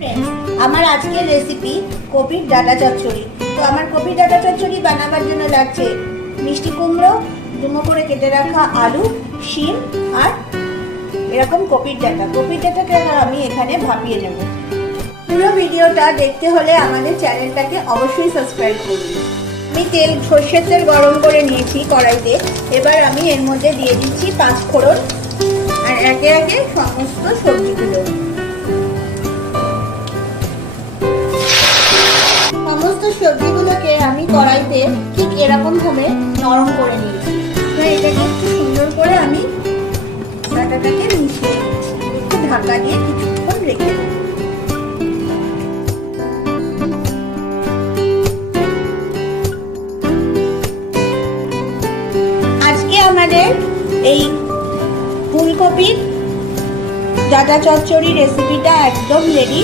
Friends আমার আজকের recipe কপির ডাটা চচ্চড়ি। তো আমার কপির ডাটা চচ্চড়ি বানাবার জন্য লাগছে মিষ্টি কুমড়ো, ডুমো করে কেটে রাখা আলু, শিম আর এরকম কপির ডাটা। কপির ডাটাকে আমি এখানে ভাপিয়ে নেব। পুরো ভিডিওটা দেখতে হলে আমাদের চ্যানেলটাকে অবশ্যই সাবস্ক্রাইব করুন। আমি সর্ষের তেল গরম করে নিয়েছি কড়াইতে। এবার আমি এর মধ্যে দিয়ে দিচ্ছি 5 ফোড়ন আর একে একে সমস্ত সবজিগুলো। সমস্ত সবজিগুলোকে আমি কড়াইতে ঠিক এরকম ভাবে নরম করে নিয়েছি। এটাকে একটু সুন্দর করে আমি ডাটাটাকে মিশিয়ে নিচ্ছি। একটু ঢাকা দিয়ে কিছুক্ষণ রেখে দেব। আজকে আমাদের এই ফুলকপির ডাটা চচ্চড়ি রেসিপিটা একদম রেডি।